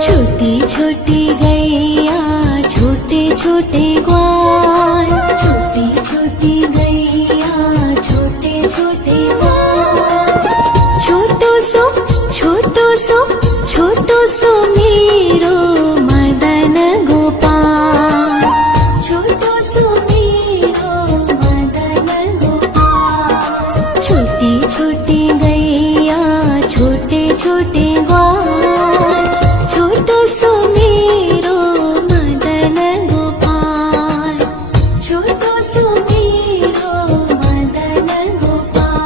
छोटी छोटी गैया छोटे छोटे ग्वाल, छोटी छोटी गैया छोटे छोटे ग्वाल। छोटो सो मेरो मदन गोपाल, छोटो सो मेरो मदन गोपाल। छोटी छोटी गैया छोटे छोटे ग्वाल, छोटो सो मेरो मदन गोपाल, छोटो सो मेरो मदन गोपाल।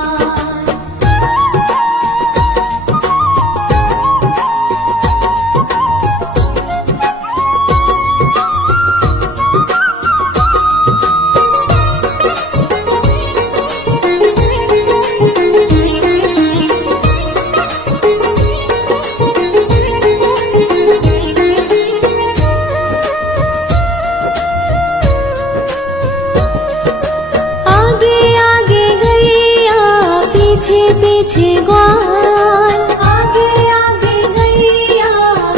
पीछे पीछे ग्वाल, आगे आगे गैया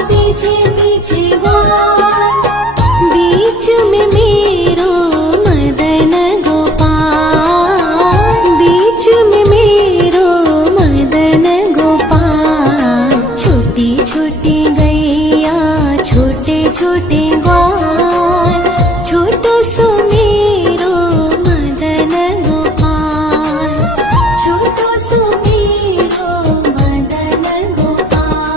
पीछे पीछे ग्वाल। बीच में मेरो मदन गोपाल, बीच में मेरो मदन गोपाल। छोटी छोटी गैया छोटे छोटे ग्वाल, छोटो सो मेरो मदन गोपाल, छोटो सो मेरो मदन गोपाल।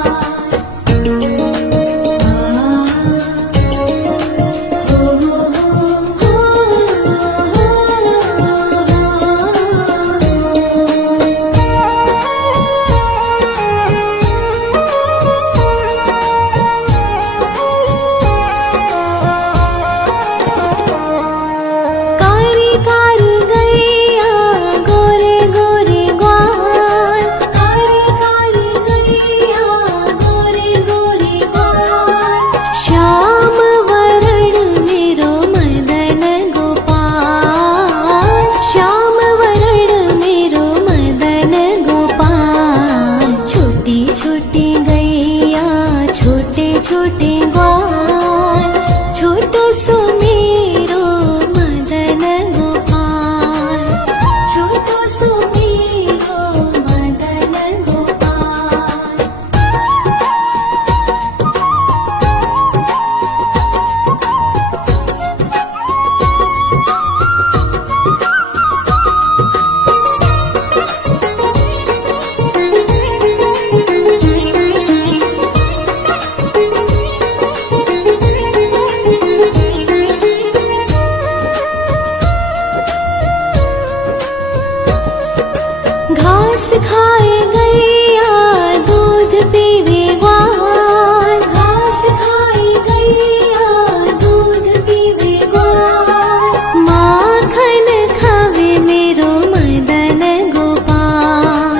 कारी कारी गैया गोरे गोरे ग्वाल, कारी कारी गैया गोरे गोरे ग्वाल। श्याम वरण मेरो मदन गोपाल, श्याम वरण मेरो मदन गोपाल। छोटी छोटी गैया छोटे छोटे ग्वाल, छोटो सो मेरो मदन गोपाल, छोटो सो मेरो मदन गोपाल। घास खाए गैया दूध पीवे ग्वाल, घास खाए गैया दूध पीवे ग्वाल। माखन खावे मेरो मदन गोपाल,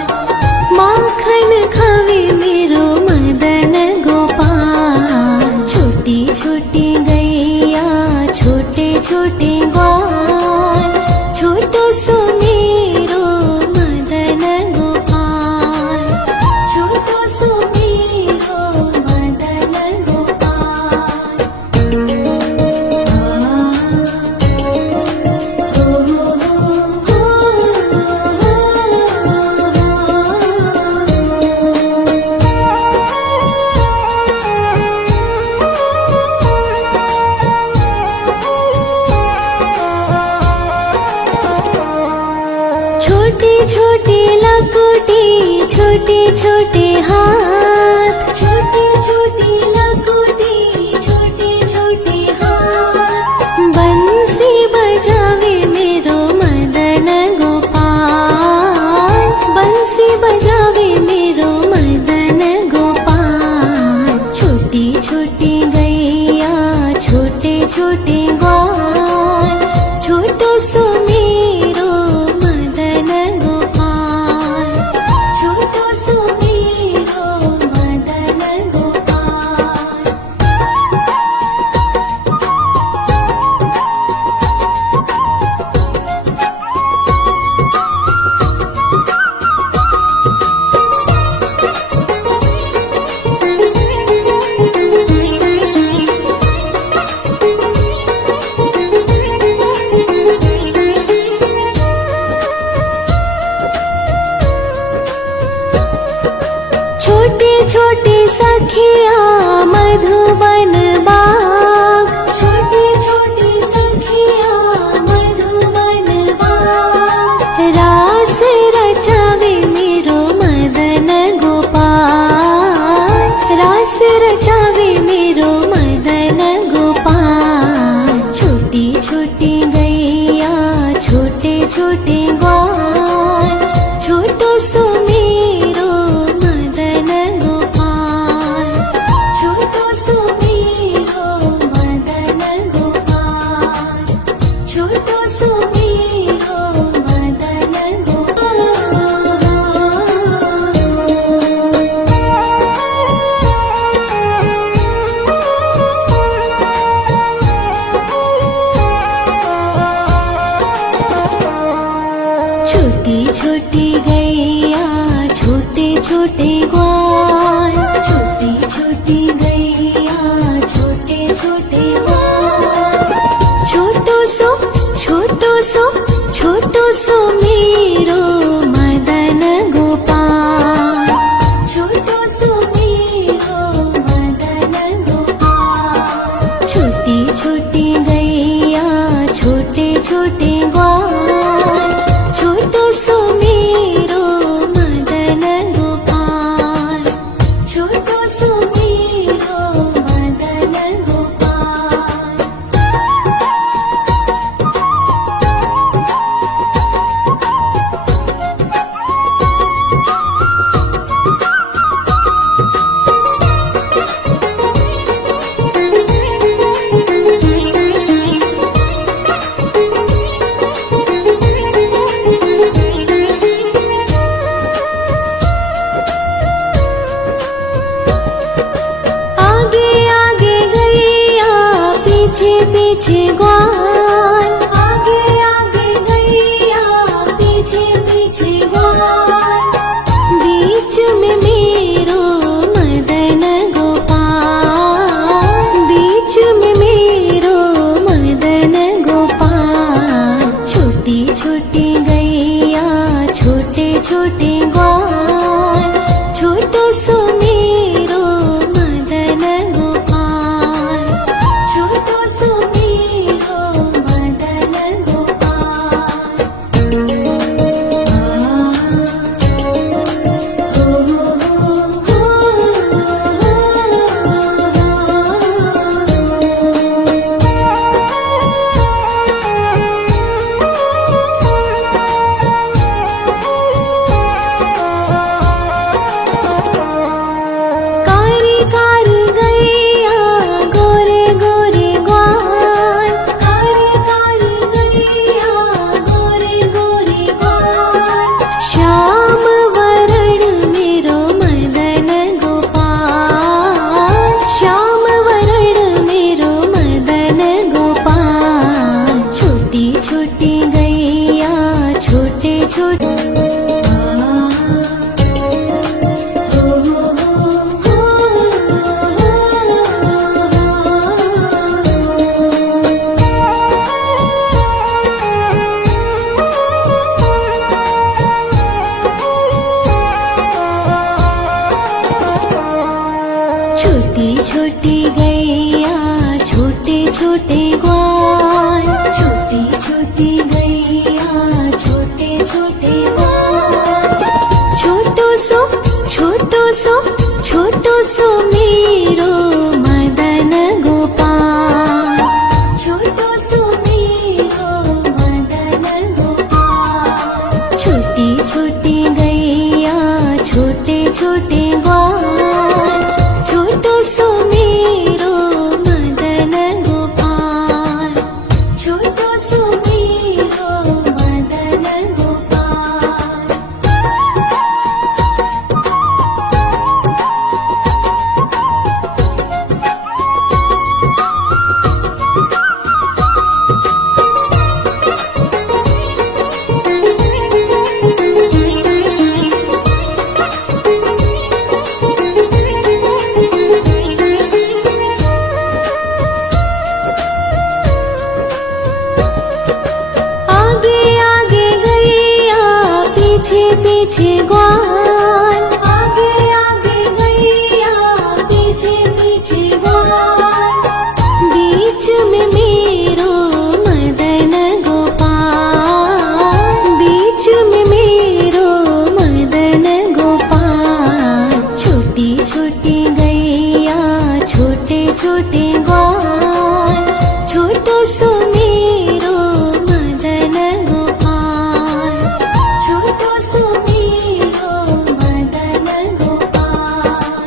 माखन खावे मेरो मदन गोपाल। छोटी छोटी गैया छोटे छोटे ग्वाल, छोटो सो मेरो मदन गोपाल, छोटो सो मेरो मदन गोपाल। छोटी छोटी लकुटी छोटे छोटे हाथ, छोटी छोटी लकुटी छोटे छोटे हाथ। बंसी बजावे मेरो मदन गोपाल, बंसी बजावे मेरो मदन गोपाल। छोटी छोटी गैया छोटे छोटे ग्वाल, छोटो सो मेरो मदन गोपाल, छोटो सो मेरो छोटी छोटी सखिया मधुबन बाग, छोटी छोटी सखिया मधुबन बाग, रास रचावे मेरो मदन गोपाल, रास रचावे मेरो मदन गोपाल। छोटी छोटी गैया छोटे छोटे ग्वाल, छोटो सो मेरो मदन गोपाल, छोटो सो मेरो मदन गोपाल, छोटो सो मेरो मदन गोपाल। छोटी छोटी गैया छोटे छोटे ग्वाल, छोटी छोटी गैया छोटे छोटे ग्वाल, छोटो सो छोटो सो मेरो मदन गोपाल, छोटो सो मेरो मदन गोपाल। छोटी छोटी गैया छोटे छोटे ग्वाल, छोटो सो मेरो मदन गोपाल, छोटो सो मेरो मदन गोपाल। आगे आगे गैया पीछे पीछे ग्वाल, आगे आगे गैया पीछे पीछे ग्वाल, बीच में मेरो मदन गोपाल, बीच में मेरो मदन गोपाल। छोटी छोटी गैया छोटे छोटे ग्वाल, छोटो सो मेरो मदन गोपाल, छोटो सो मेरो मदन गोपाल। कारी कारी गैया गोरे गोरे ग्वाल, कारी कारी गैया गोरे गोरे ग्वाल, श्याम वरण मेरो मदन गोपाल, श्याम वरण मेरो मदन गोपाल। छोटी छोटी गैया छोटे छोटे छोटी छोटी गैया छोटे छोटे ग्वाल, छोटी छोटी गैया छोटे छोटे ग्वाल, छोटो सो मेरो मदन गोपाल, छोटो सो मेरो मदन गोपाल। छोटी छोटी गैया छोटे छोटे ग्वाल, छोटो सो मेरो मदन गोपाल, छोटो सो मेरो मदन गोपाल। पीछे पीछे ग्वाल, आगे आगे छोटी गैया छोटे छोटे ग्वाल, छोटो सो मेरो मदन गोपाल, छोटो सो मेरो मदन गोपाल।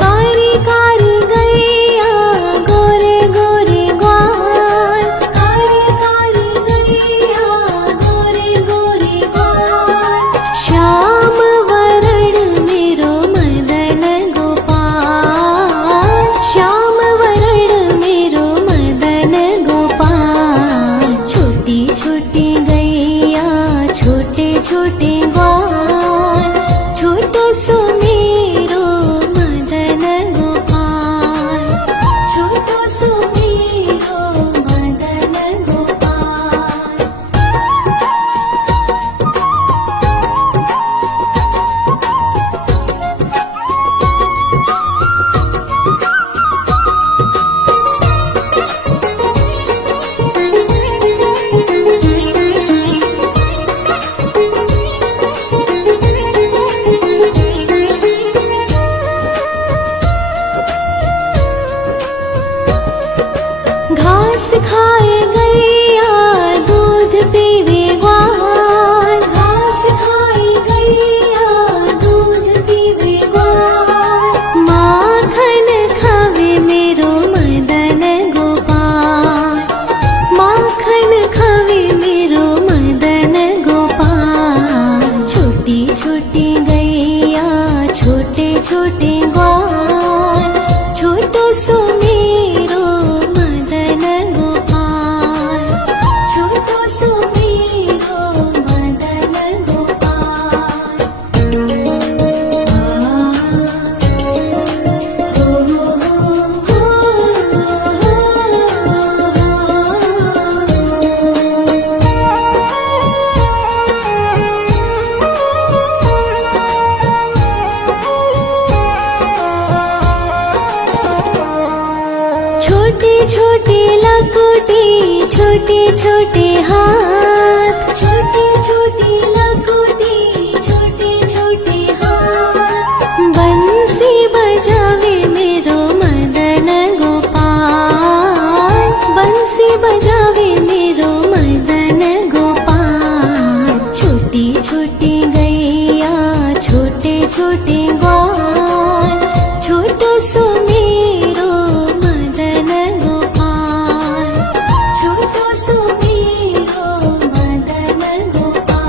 कारी कारी गैया गोरे गोरे ग्वाल, कारी कारी गैया गोरे गोरे ग्वाल, श्याम वरण मेरो मदन गोपाल, श्याम वरण मेरो मदन गोपाल। छोटी छोटी गैया छोटे छोटे ग्वाल, छोटो सो मेरो मदन गोपाल, छोटो सो मेरो मदन गोपाल। घास खाए गैया दूध पीवे ग्वाल, घास खाए गैया दूध पीवे ग्वाल, माखन खावे मेरो मदन गोपाल, माखन खावे मेरो मदन गोपाल। छोटी छोटी गैया छोटे छोटे ग्वाल, छोटो सो मेरो मदन गोपाल, छोटो सो मेरो मदन गोपाल। छोटी छोटी लकुटी छोटे छोटे हाथ, छोटी छोटी लकुटी छोटे छोटे हाथ, बंसी बजावे मेरो मदन गोपाल, बंसी बजावे मेरो मदन गोपाल। छोटी छोटी गैया छोटे छोटे ग्वाल, छोटो सो मेरो मदन गोपाल, छोटो सो मेरो मदन गोपाल।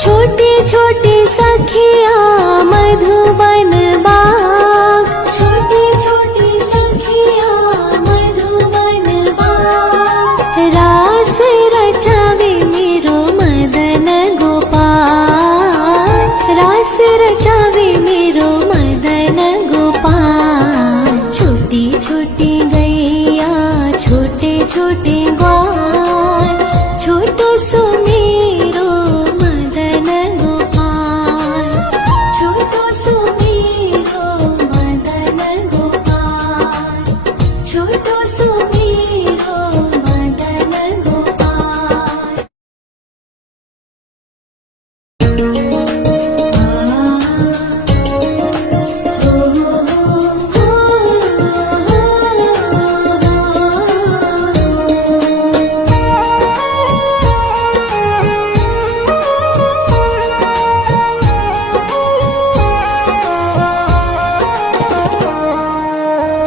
छोटी छोटी सखिया मधुबन बाग, छोटी छोटी सखिया मधुबन बाग, रास रचावे मेरो मदन गोपाल, रास रचावे मेरो मदन गोपाल। छोटी छोटी गैया छोटे छोटे ग्वाल, छोटो सो मेरो मदन गोपाल, छोटो सो मेरो मदन गोपाल, छोटो सो मेरो मदन गोपाल।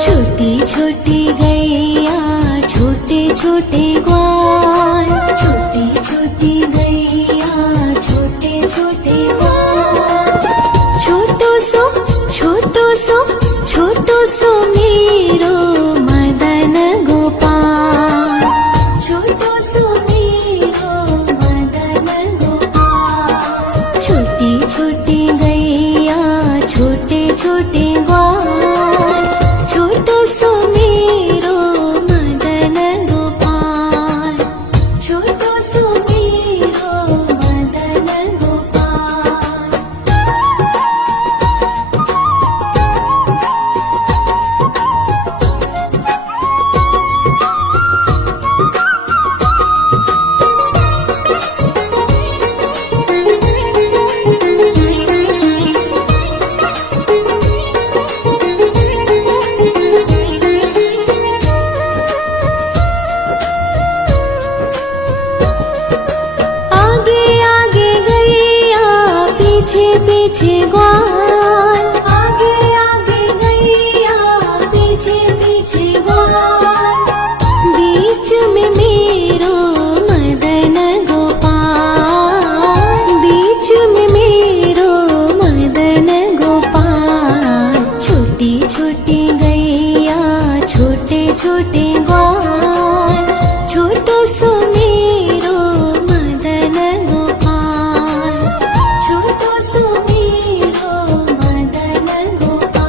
छोटी छोटी गैया छोटे छोटे ग्वाल, छोटी छोटी गैया छोटे छोटे ग्वाल, पीछे ग्वाल, आगे आगे गैया पीछे पीछे ग्वाल, बीच में मेरो मदन गोपाल, बीच में मेरो मदन गोपाल। छोटी छोटी गैया छोटे छोटे ग्वाल, छोटो सो मेरो मदन गोपाल, छोटो सो मेरो मदन गोपाल।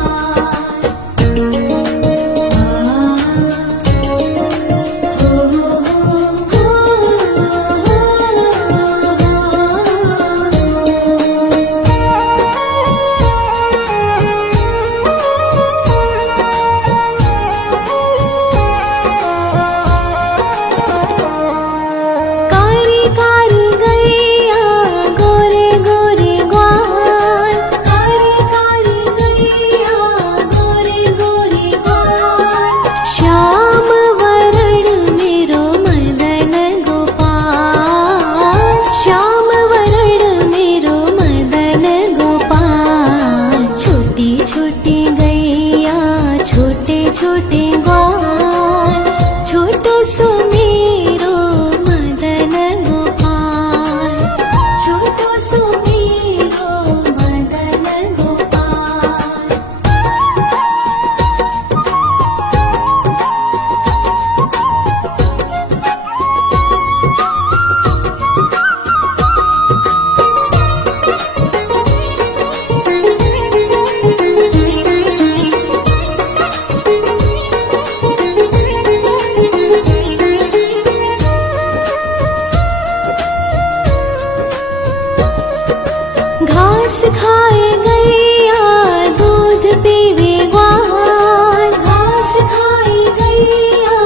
कारी कारी गैया गोरे गोरे ग्वाल, कारी कारी गैया गोरे गोरे ग्वाल, श्याम वरण मेरो मदन गोपाल, श्याम वरण मेरो मदन गोपाल। छोटी छोटी गैया छोटे छोटे ग्वाल, छोटो सो मेरो मदन गोपाल, छोटो सो मेरो मदन गोपाल। घास खाए गैया दूध पीवे ग्वाल, घास खाए गैया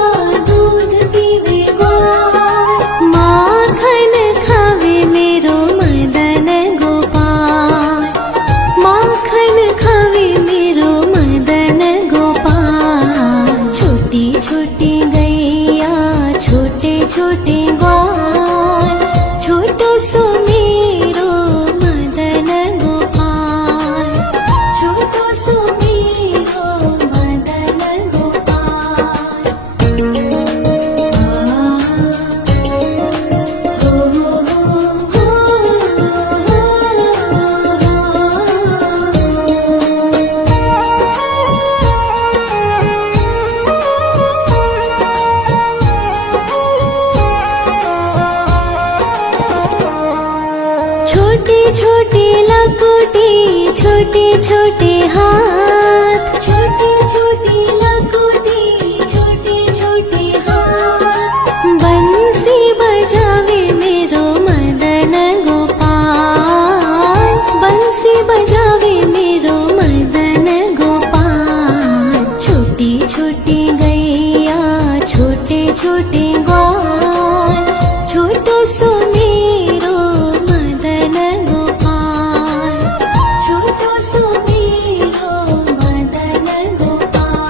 दूध पीवे ग्वाल, माखन खावे मेरो मदन गोपाल, माखन खावे मेरो मदन गोपाल। छोटी छोटी गैया छोटे छोटे ग्वाल, छोटो सो मेरो मदन गोपाल, छोटो सो मेरो मदन गोपाल। छोटी छोटी लकुटी छोटे छोटे हाथ, छोटी छोटी लकुटी छोटे छोटे हाथ, बंसी बजावे मेरो मदन गोपाल, बंसी बजावे मेरो मदन गोपाल। छोटी छोटी गैया छोटे छोटे ग्वाल, छोटो सो मेरो मदन गोपाल, छोटो सो मेरो मदन गोपाल।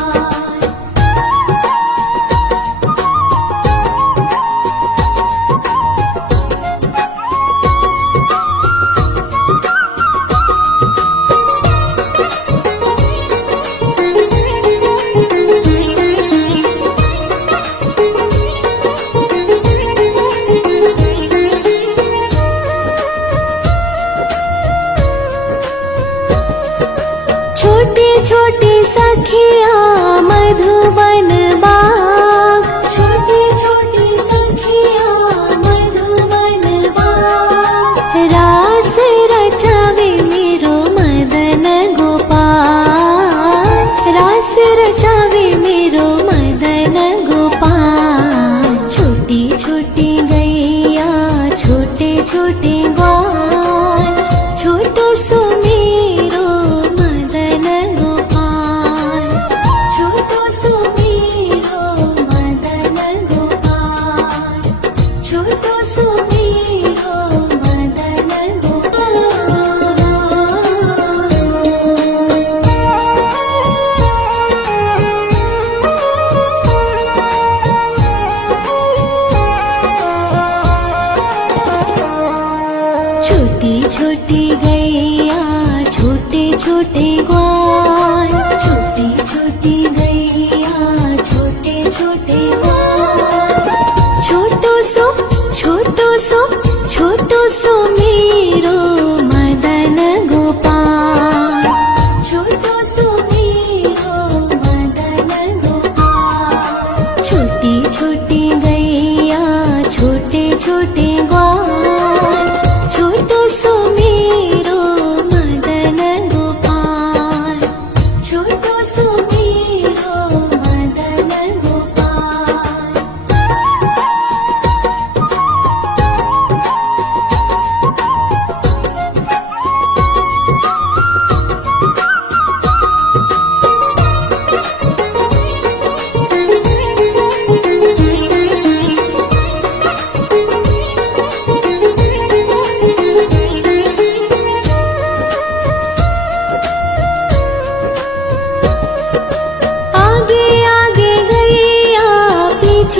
छोटी छोटी सखिया मधुबन बाग, छोटी छोटी सखिया मधुबन बाग, रास रचावे मेरो मदन गोपाल, रास रचावे मेरो मदन गोपाल। छोटी छोटी गैया छोटे छोटे ग्वाल, छोटो सो मेरो मदन गोपाल, छोटो सो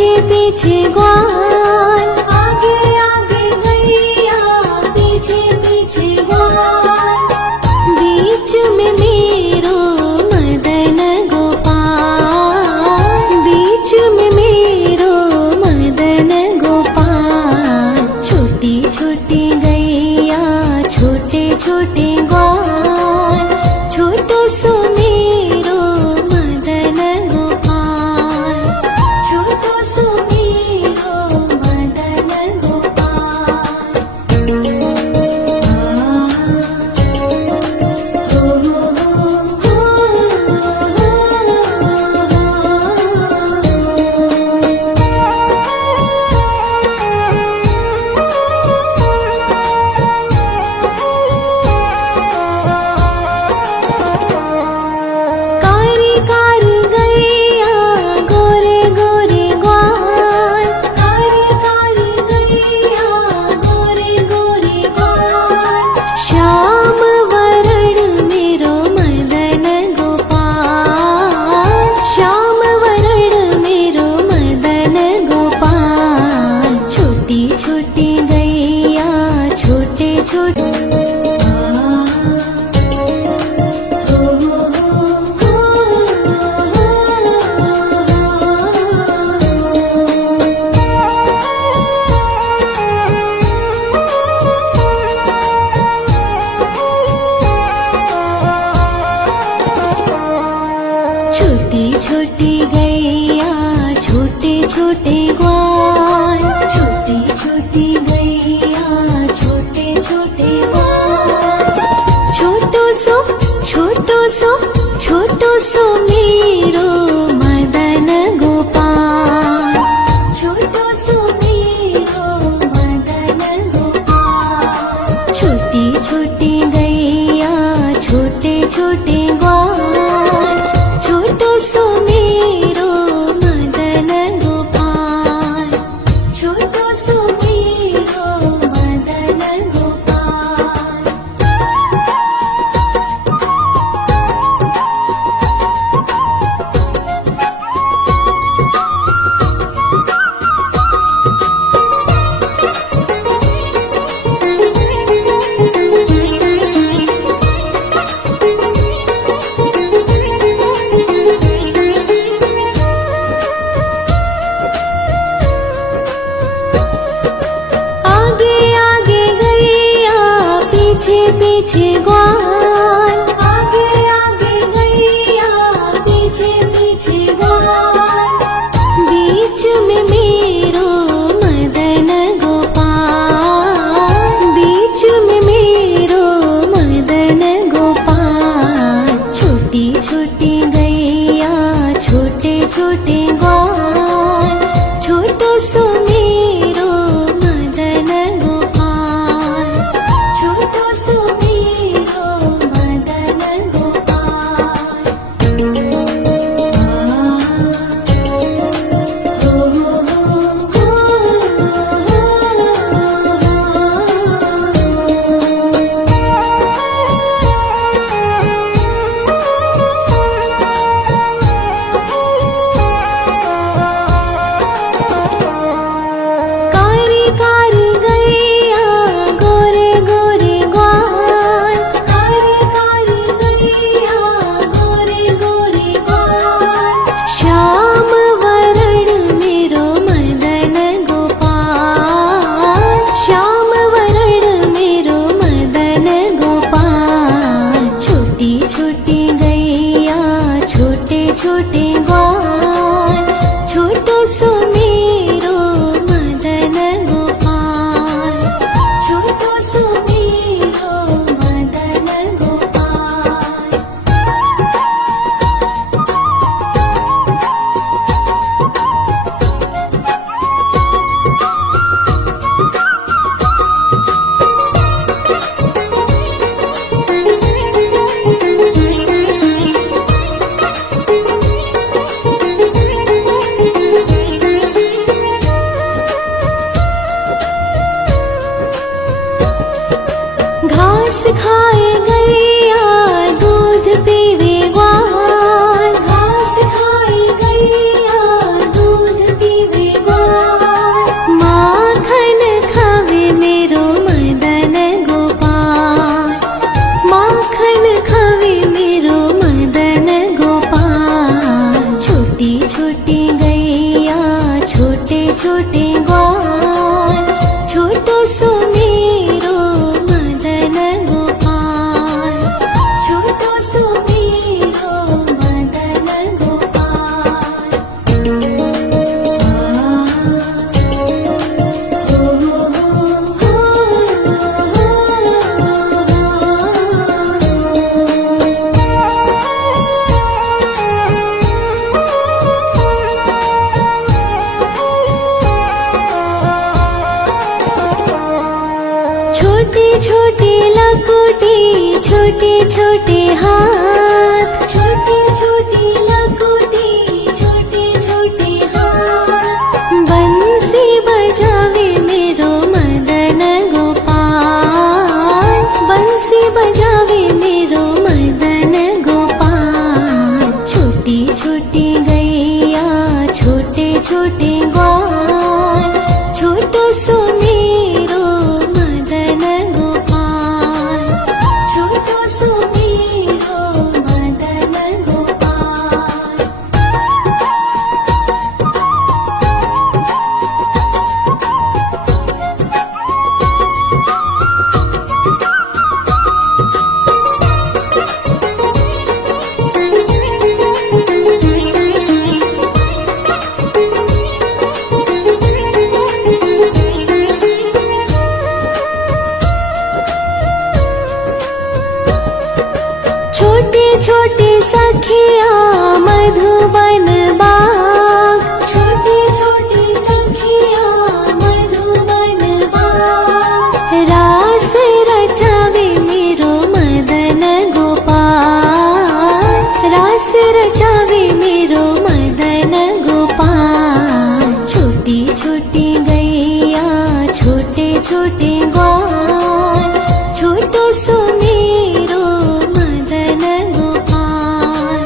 पीछे पीछे ग्वाल, आगे आगे गैया पीछे पीछे ग्वाल, बीच में मेरो मदन गोपाल, बीच में मेरो मदन गोपाल। छोटी छोटी गैया छोटे छोटे ग्वाल, छोटो सो मेरो मदन गोपाल, छोटो सो मेरो मदन गोपाल। छोटे छोटे हाथ, छोटे छोटे लकोटे, छोटे छोटे हाथ। बंसी बजावे मेरो मदन गोपाल, बंसी बजावे मेरो मदन गोपाल। छोटी छोटी गैया, छोटे छोटे ग्वाल, छोटो सो मेरो मदन गोपाल, छोटो सो मेरो मदन गोपाल। छोटे छोटे सखिया मधुबन बाग, छोटे छोटे सखिया मधुबन बाग। रास रचावे मेरो मदन गोपाल, रास रचावे मेरो मदन गोपाल। छोटी छोटी गैया, छोटे छोटे ग्वाल, छोटो सो मेरो मदन गोपाल,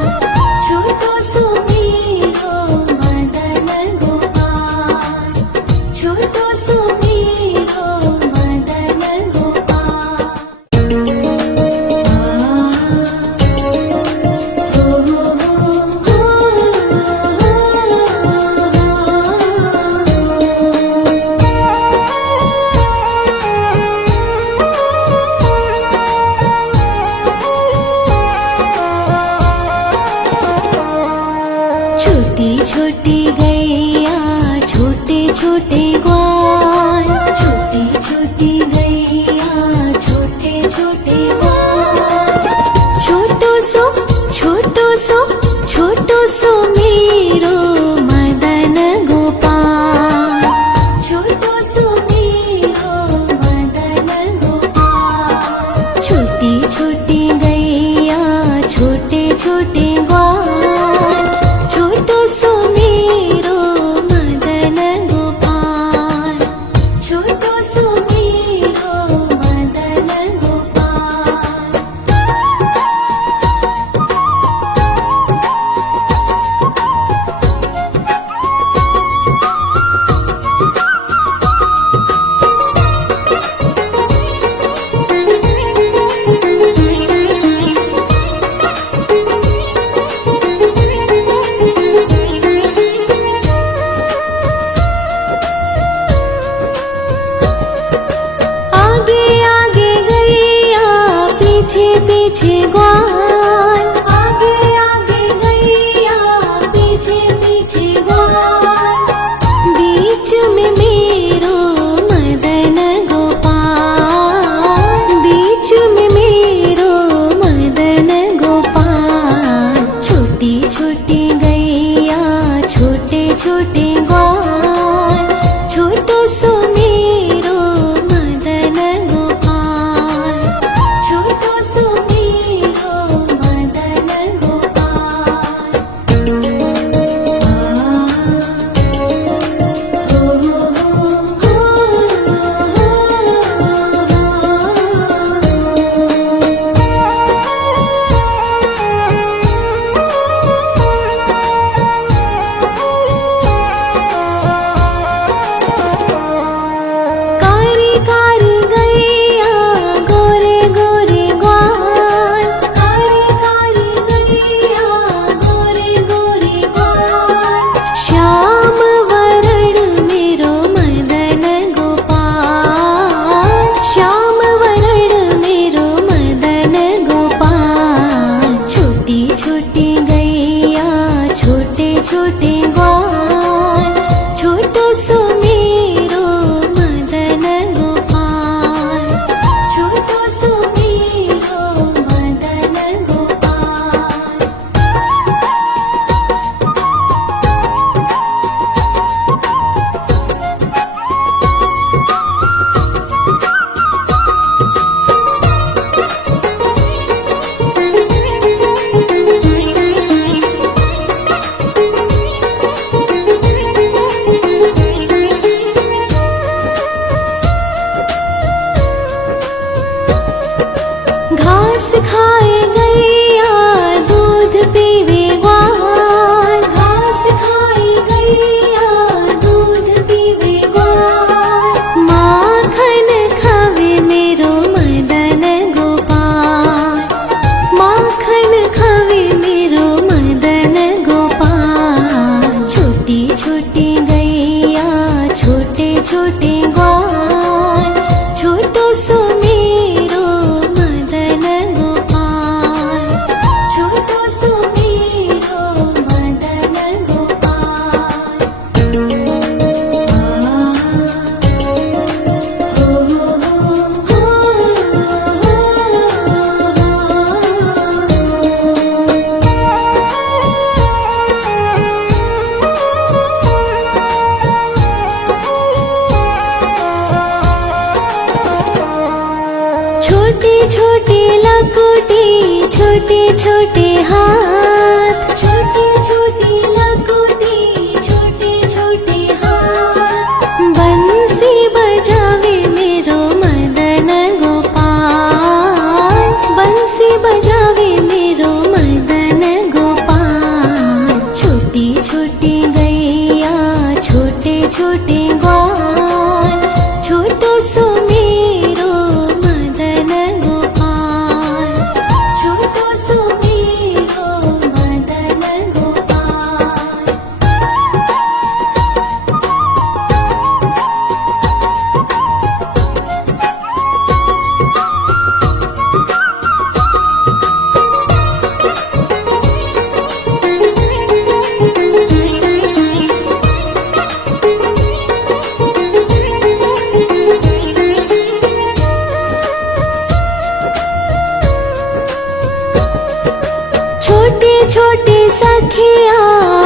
छोटी सखिया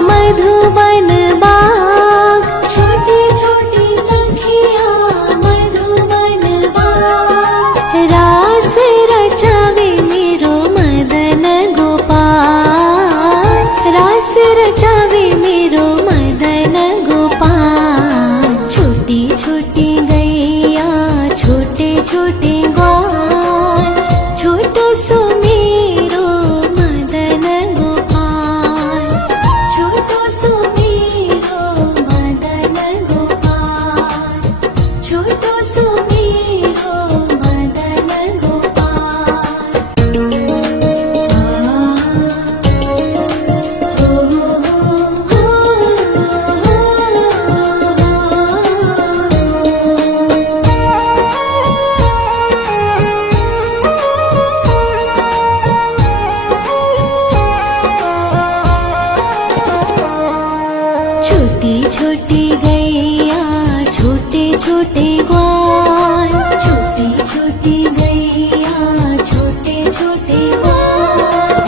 मधुबन बाग, छोटी छोटी सखिया मधुबन बाग। रास रचावे मेरो मदन गोपाल, रास रचावे मेरो मदन गोपाल। छोटी छोटी गैया छोटे छोटे ग्वाल, छोटो सो मेरो मदन गोपाल, छोटो सो मेरो मदन गोपाल, छोटो सो मेरो मदन गोपाल। छोटी छोटी गैया छोटे छोटे ग्वाल, छोटी छोटी गैया छोटे छोटे ग्वाल।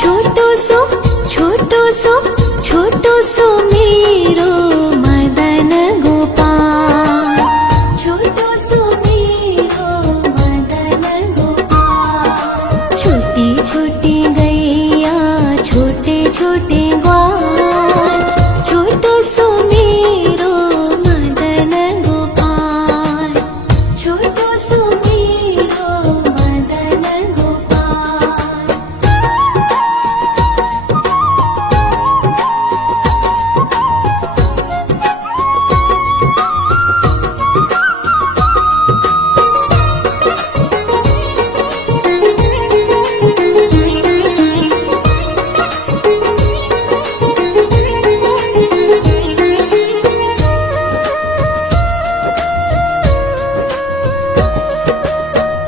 छोटो सो छोटो सो मेरो मदन गोपाल, छोटो सो मेरो मदन गोपाल। छोटी छोटी गैया छोटे छोटे ग्वाल, छोटो सो मेरो मदन गोपाल, छोटो सो मेरो मदन गोपाल।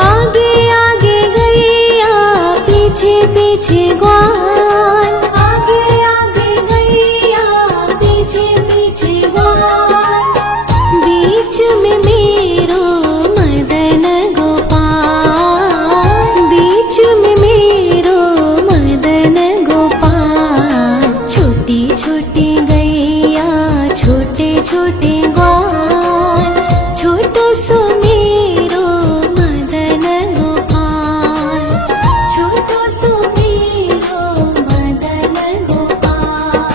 आगे आगे गैया पीछे पीछे ग्वाल, आगे आगे गैया पीछे पीछे ग्वाल। बीच में मेरो मदन गोपाल, बीच में मेरो मदन गोपाल। छोटी छोटी गैया छोटे छोटे ग्वाल, छोटो सो मेरो मदन गोपाल, छोटो सो मेरो मदन गोपाल।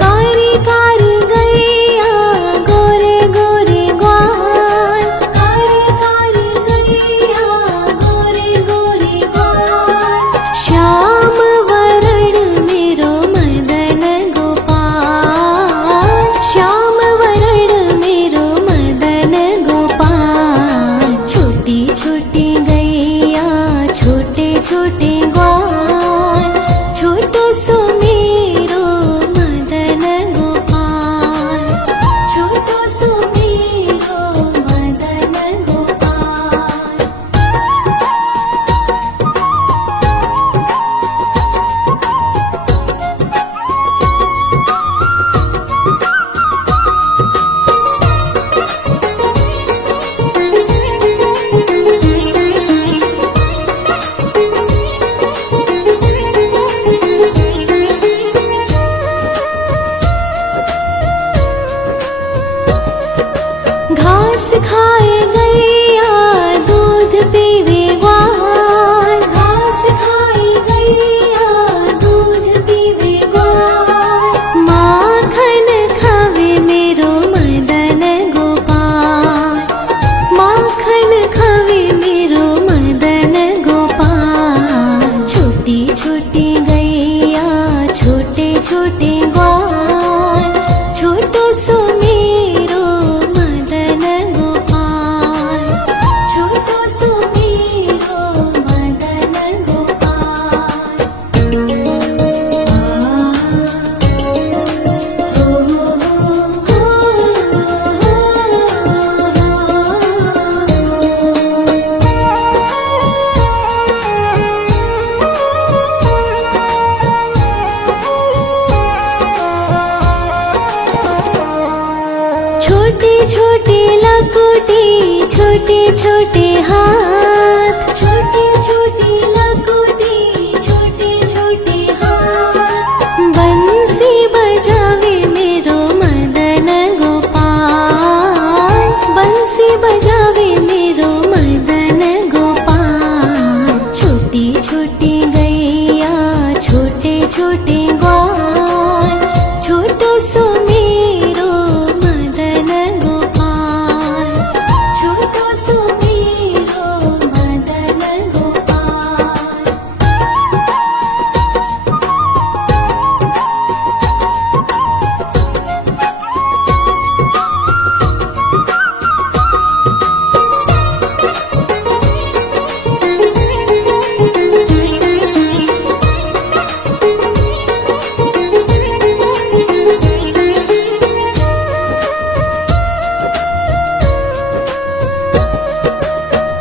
कारी कारी गैया गोरे गोरे ग्वाल, कारी कारी गैया गोरे गोरे ग्वाल। श्याम वरण मेरो मदन गोपाल, श्याम वरण मेरो मदन गोपाल। छोटी छोटी गैया छोटे छोटे ग्वाल, छोटो सो मेरो मदन गोपाल, छोटो सो मेरो मदन गोपाल। घास खाए गैया दूध पीवे ग्वाल, घास खाए गैया दूध पीवे ग्वाल। माखन खावे मेरो मदन गोपाल, माखन खावे मेरो मदन गोपाल। छोटी छोटी गैया छोटे छोटे ग्वाल, छोटो सो मेरो मदन गोपाल, छोटे छोटे हाथ, छोटे छोटे लकोटे, छोटे छोटे हाथ। बंसी बजावे मेरो मदन गोपाल, बंसी बजावे मेरो मदन गोपाल। छोटी छोटी गैया, छोटे छोटे ग्वाल, छोटो सो मेरो मदन गोपाल, छोटो सो मेरो मदन गोपाल।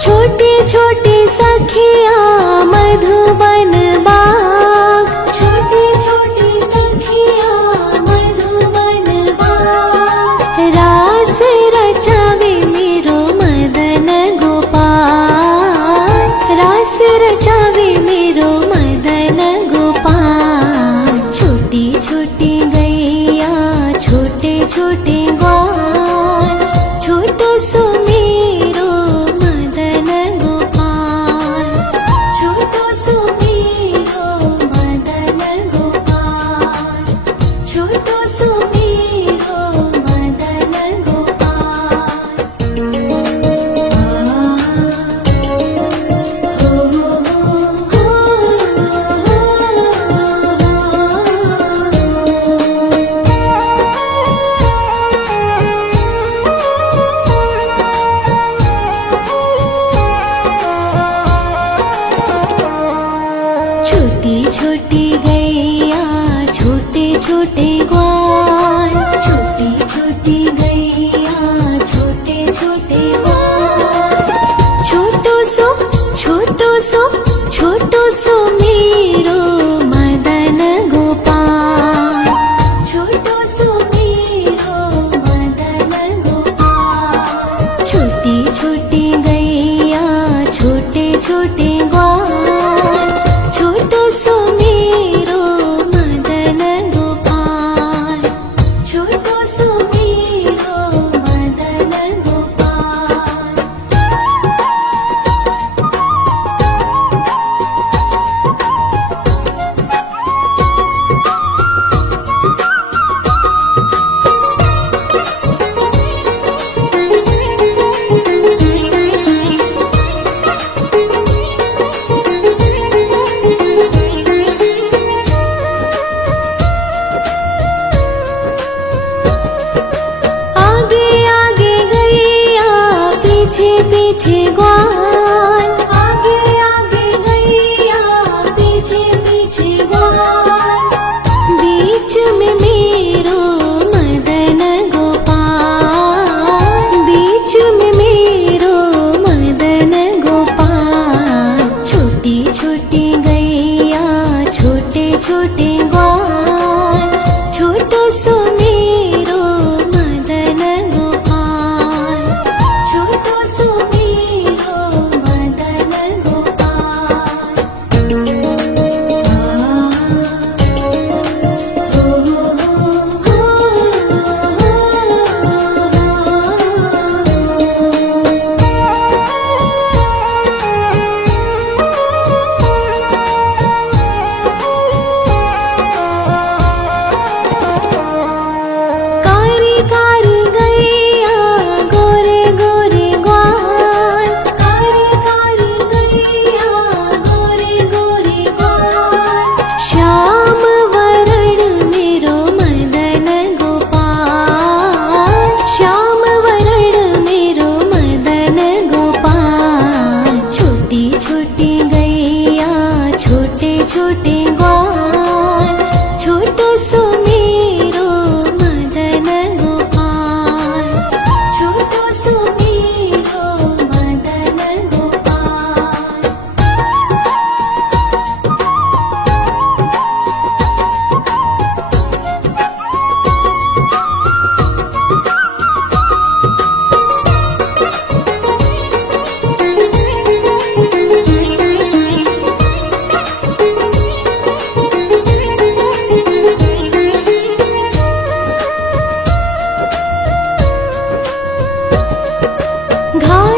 छोटे छोटे सखिया मधुबन बाग, छोटे छोटे सखिया मधुबन बाग। रास रचावे मेरो मदन गोपाल, रास रचावे मेरो मदन गोपाल। छोटी छोटी गैया, छोटे छोटे ग्वाल, छोटो सो मेरो मदन गोपाल,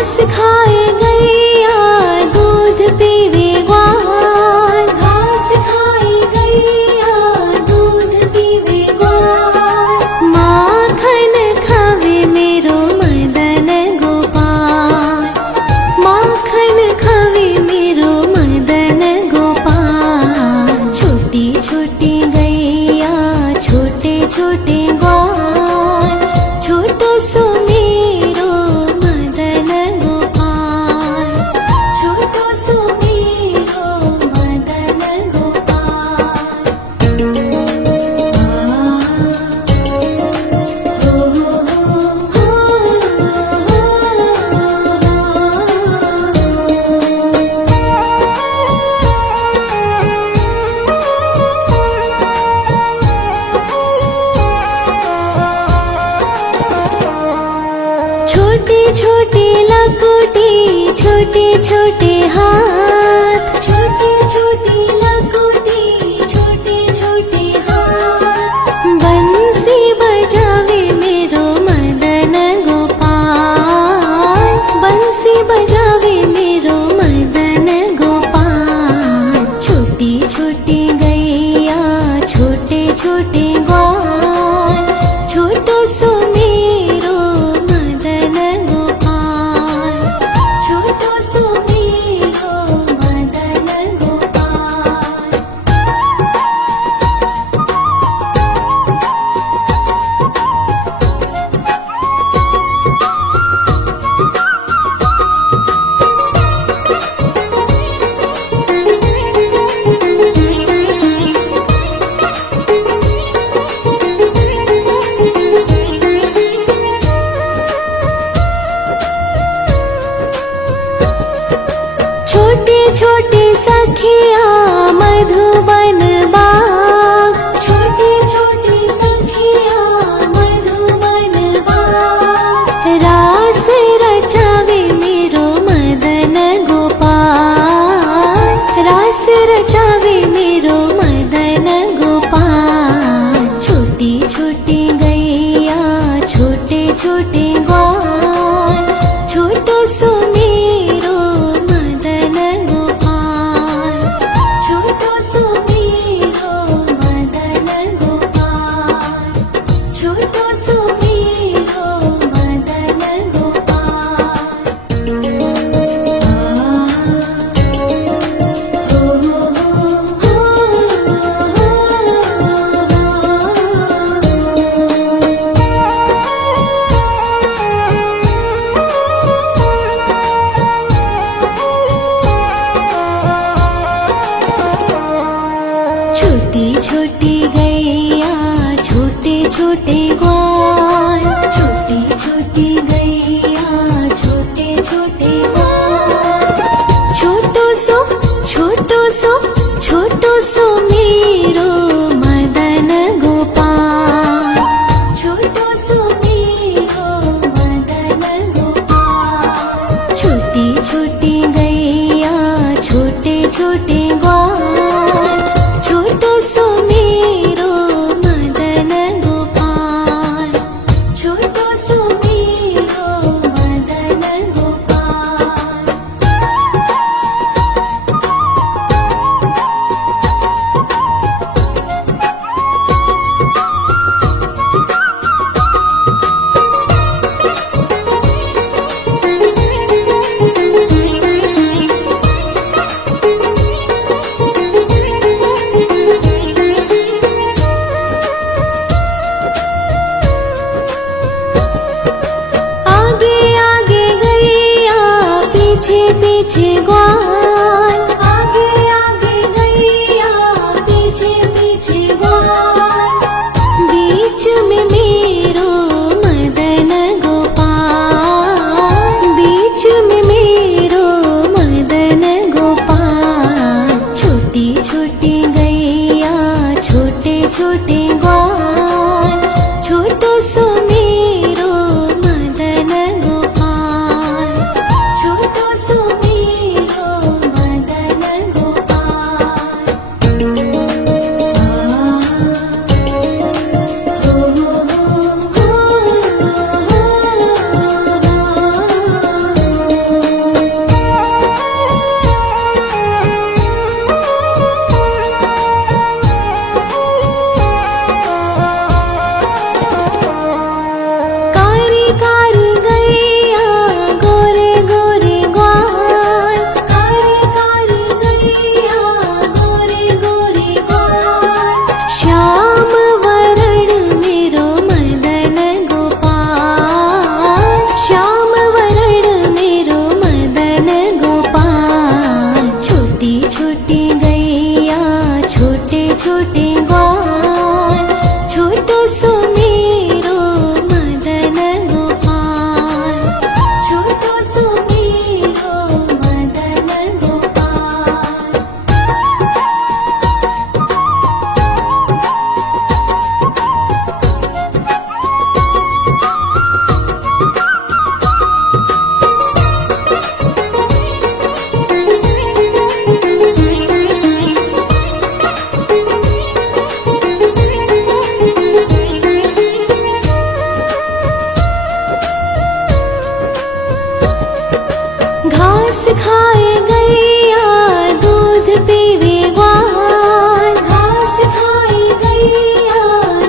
घास खाए गैया दूध पीवे ग्वाल, घास खाए गैया दूध पीवे ग्वाल। माखन खावे मेरो मदन गोपाल, माखन खावे मेरो मदन गोपाल। छोटी छोटी गैया छोटे छोटे ग्वाल, छोटो सो मेरो मदन गोपाल, छोटो सो मेरो मदन गोपाल। छोटी छोटी लकुटी छोटे छोटे हाथ, छोटी छोटी लकुटी छोटे छोटे हाथ। बंसी बजावे मेरो मदन गोपाल, बंसी बजावे मेरो मदन गोपाल। छोटी छोटी गैया छोटे छोटे ग्वाल, छोटो सो मेरो मदन गोपाल, छोटो सो मेरो मदन गोपाल। छोटी छोटी सखिया मधुबन बाग, छोटी छोटी सखिया मधुबन बाग। रास रचावे मेरो मदन गोपाल, रास रचावे मेरो मदन गोपाल। छोटी छोटी गैया छोटे छोटे ग्वाल, छोटो सो मेरो मदन गोपाल, घास खाए गैया दूध पीवे ग्वाल, घास खाए गैया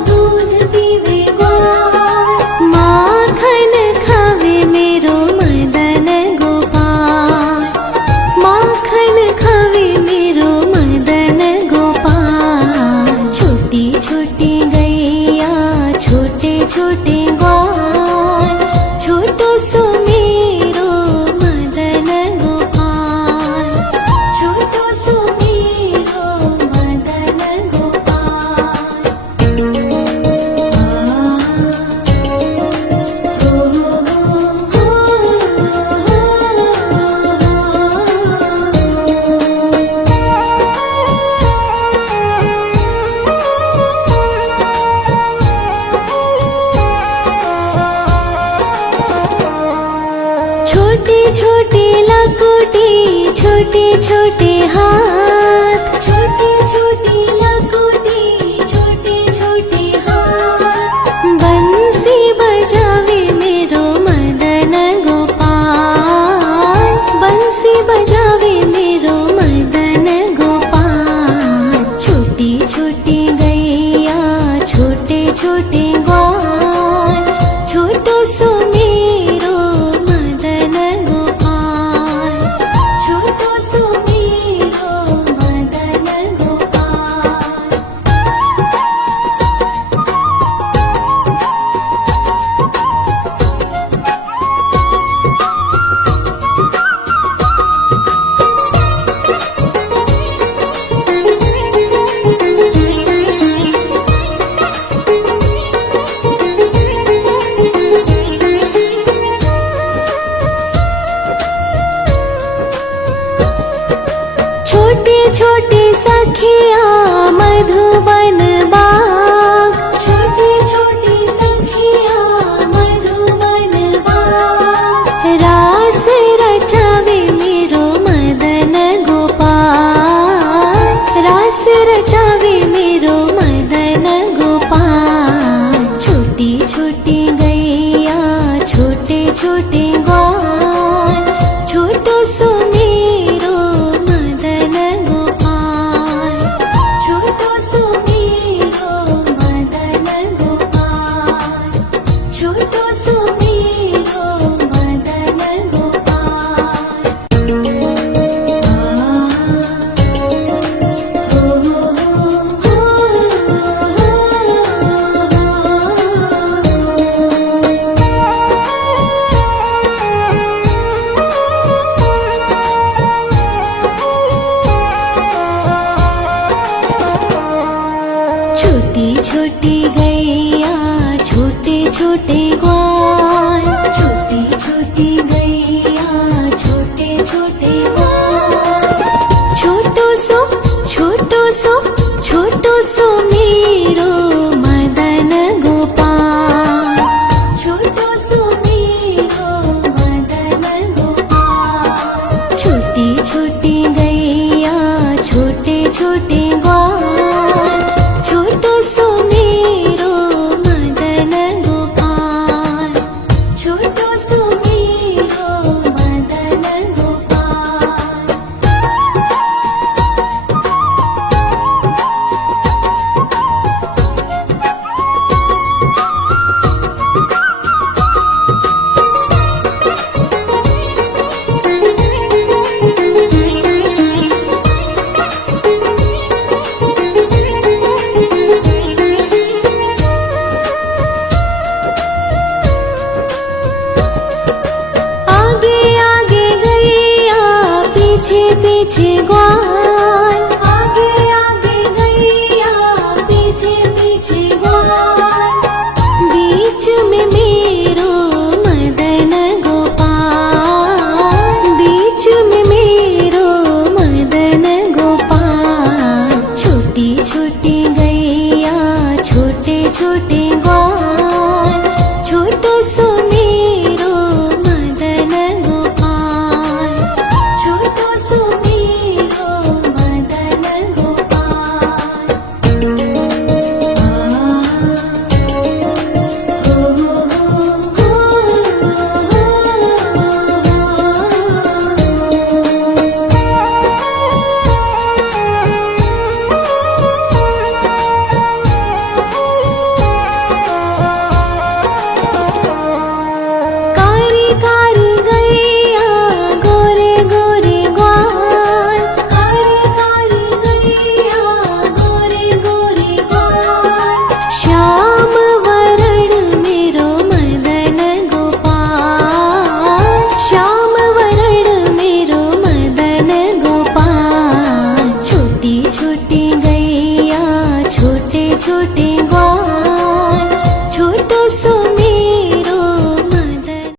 दूध पीवे ग्वाल। माखन खावे मेरो मदन गोपाल, माखन खावे मेरो मदन गोपाल। छोटी छोटी गैया छोटे छोटे ग्वाल, छोटो सो मेरो मदन गोपाल, छोटो सो मेरो मदन गोपाल। छोटी छोटी लकुटी छोटे छोटे हाथ, छोटी छोटी लकुटी छोटे छोटे हाथ। बंसी बजावे मेरो मदन गोपाल, बंसी बजावे मेरो मदन गोपाल। छोटी छोटी गैया छोटे छोटे ग्वाल, छोटो सो मेरो मदन गोपाल, छोटो सो मेरो मदन गोपाल। छोटी छोटी सखिया मधुबन बाग, छोटी छोटी सखिया मधुबन बाग। रास रचावे मेरो मदन गोपाल, रास रचावे मेरो मदन गोपाल। छोटी छोटी गैया छोटे छोटे ग्वाल, छोटो सो मेरो मदन गोपाल, छोटो सो मेरो मदन गोपाल, छोटो सो मेरो मदन गोपाल। छोटी छोटी गैया छोटे छोटे ग्वाल, छोटी छोटी गैया छोटे छोटे ग्वाल। छोटो सो छोटो सो छोटो सो मेरो मदन गोपाल, छोटो सो मेरो मदन गोपाल। छोटी छोटी गैया छोटे छोटे ग्वाल, छोटो सो मेरो मदन गोपाल, छोटो सो मेरो मदन गोपाल। आगे आगे गैया पीछे पीछे ग्वाल,